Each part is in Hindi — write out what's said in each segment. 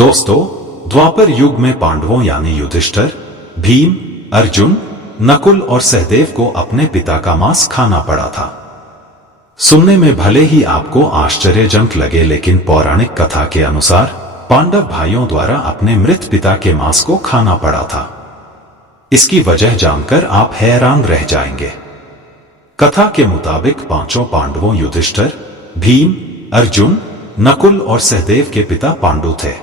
दोस्तों, द्वापर युग में पांडवों यानी युधिष्ठिर, भीम, अर्जुन, नकुल और सहदेव को अपने पिता का मांस खाना पड़ा था। सुनने में भले ही आपको आश्चर्यजनक लगे, लेकिन पौराणिक कथा के अनुसार पांडव भाइयों द्वारा अपने मृत पिता के मांस को खाना पड़ा था। इसकी वजह जानकर आप हैरान रह जाएंगे। कथा के मुताबिक पांचों पांडवों युधिष्ठिर, भीम, अर्जुन, नकुल और सहदेव के पिता पांडु थे।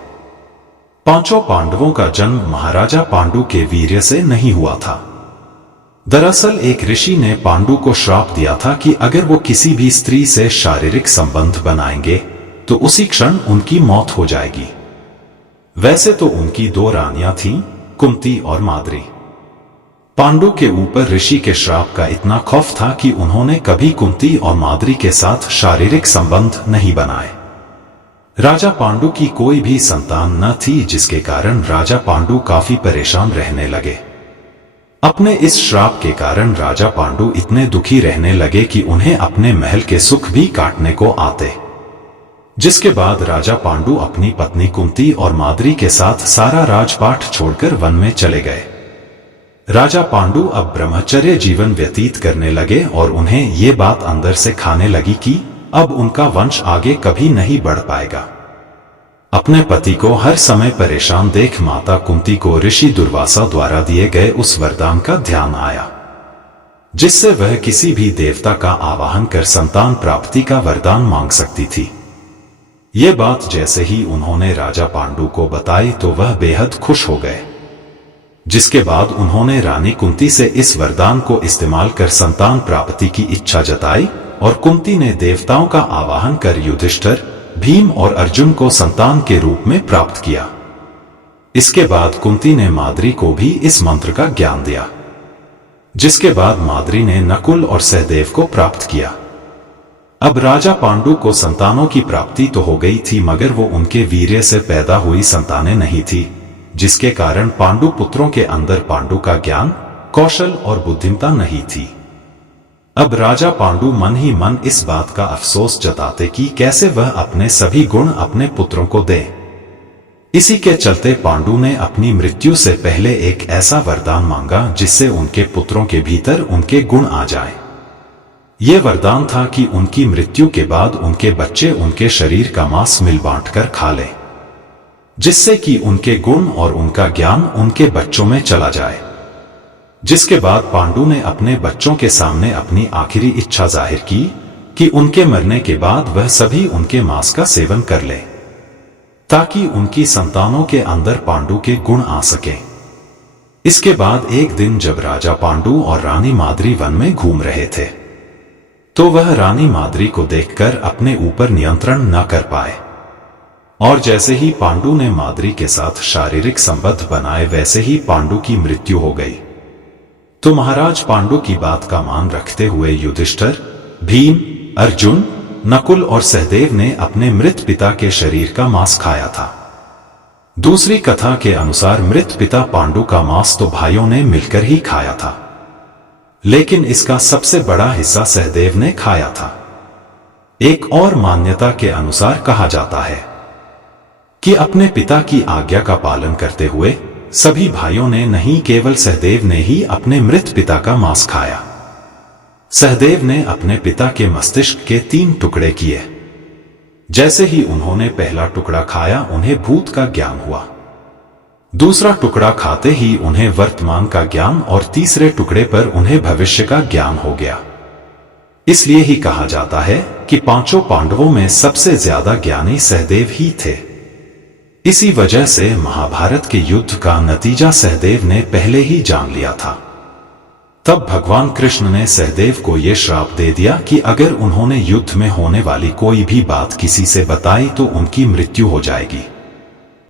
पांचों पांडवों का जन्म महाराजा पांडु के वीर्य से नहीं हुआ था। दरअसल एक ऋषि ने पांडु को श्राप दिया था कि अगर वो किसी भी स्त्री से शारीरिक संबंध बनाएंगे तो उसी क्षण उनकी मौत हो जाएगी। वैसे तो उनकी दो रानियां थीं, कुंती और माद्री। पांडु के ऊपर ऋषि के श्राप का इतना खौफ था कि उन्होंने कभी कुंती और माद्री के साथ शारीरिक संबंध नहीं बनाए। राजा पांडु की कोई भी संतान न थी, जिसके कारण राजा पांडु काफी परेशान रहने लगे। अपने इस श्राप के कारण राजा पांडु इतने दुखी रहने लगे कि उन्हें अपने महल के सुख भी काटने को आते। जिसके बाद राजा पांडु अपनी पत्नी कुंती और माद्री के साथ सारा राजपाट छोड़कर वन में चले गए। राजा पांडु अब ब्रह्मचर्य जीवन व्यतीत करने लगे और उन्हें ये बात अंदर से खाने लगी कि अब उनका वंश आगे कभी नहीं बढ़ पाएगा। अपने पति को हर समय परेशान देख माता कुंती को ऋषि दुर्वासा द्वारा दिए गए उस वरदान का ध्यान आया, जिससे वह किसी भी देवता का आवाहन कर संतान प्राप्ति का वरदान मांग सकती थी। ये बात जैसे ही उन्होंने राजा पांडु को बताई तो वह बेहद खुश हो गए। जिसके बाद उन्होंने रानी कुंती से इस वरदान को इस्तेमाल कर संतान प्राप्ति की इच्छा जताई और कुंती ने देवताओं का आवाहन कर युधिष्ठिर, भीम और अर्जुन को संतान के रूप में प्राप्त किया। इसके बाद कुंती ने माद्री को भी इस मंत्र का ज्ञान दिया, जिसके बाद माद्री ने नकुल और सहदेव को प्राप्त किया। अब राजा पांडु को संतानों की प्राप्ति तो हो गई थी, मगर वो उनके वीर्य से पैदा हुई संतानें नहीं थी, जिसके कारण पांडु पुत्रों के अंदर पांडु का ज्ञान, कौशल और बुद्धिमता नहीं थी। अब राजा पांडु मन ही मन इस बात का अफसोस जताते कि कैसे वह अपने सभी गुण अपने पुत्रों को दे। इसी के चलते पांडु ने अपनी मृत्यु से पहले एक ऐसा वरदान मांगा जिससे उनके पुत्रों के भीतर उनके गुण आ जाए। ये वरदान था कि उनकी मृत्यु के बाद उनके बच्चे उनके शरीर का मांस मिल बांट कर खा ले, जिससे कि उनके गुण और उनका ज्ञान उनके बच्चों में चला जाए। जिसके बाद पांडु ने अपने बच्चों के सामने अपनी आखिरी इच्छा जाहिर की कि उनके मरने के बाद वह सभी उनके मांस का सेवन कर ले, ताकि उनकी संतानों के अंदर पांडु के गुण आ सके। इसके बाद एक दिन जब राजा पांडु और रानी माद्री वन में घूम रहे थे, तो वह रानी माद्री को देखकर अपने ऊपर नियंत्रण न कर पाए और जैसे ही पांडु ने माद्री के साथ शारीरिक संबंध बनाए, वैसे ही पांडु की मृत्यु हो गई। तो महाराज पांडु की बात का मान रखते हुए युधिष्ठिर, भीम, अर्जुन, नकुल और सहदेव ने अपने मृत पिता के शरीर का मांस खाया था। दूसरी कथा के अनुसार मृत पिता पांडु का मांस तो भाइयों ने मिलकर ही खाया था, लेकिन इसका सबसे बड़ा हिस्सा सहदेव ने खाया था। एक और मान्यता के अनुसार कहा जाता है कि अपने पिता की आज्ञा का पालन करते हुए सभी भाइयों ने नहीं, केवल सहदेव ने ही अपने मृत पिता का मांस खाया। सहदेव ने अपने पिता के मस्तिष्क के 3 टुकड़े किए। जैसे ही उन्होंने पहला टुकड़ा खाया, उन्हें भूत का ज्ञान हुआ। दूसरा टुकड़ा खाते ही उन्हें वर्तमान का ज्ञान और तीसरे टुकड़े पर उन्हें भविष्य का ज्ञान हो गया। इसलिए ही कहा जाता है कि पांचों पांडवों में सबसे ज्यादा ज्ञानी सहदेव ही थे। इसी वजह से महाभारत के युद्ध का नतीजा सहदेव ने पहले ही जान लिया था। तब भगवान कृष्ण ने सहदेव को यह श्राप दे दिया कि अगर उन्होंने युद्ध में होने वाली कोई भी बात किसी से बताई तो उनकी मृत्यु हो जाएगी।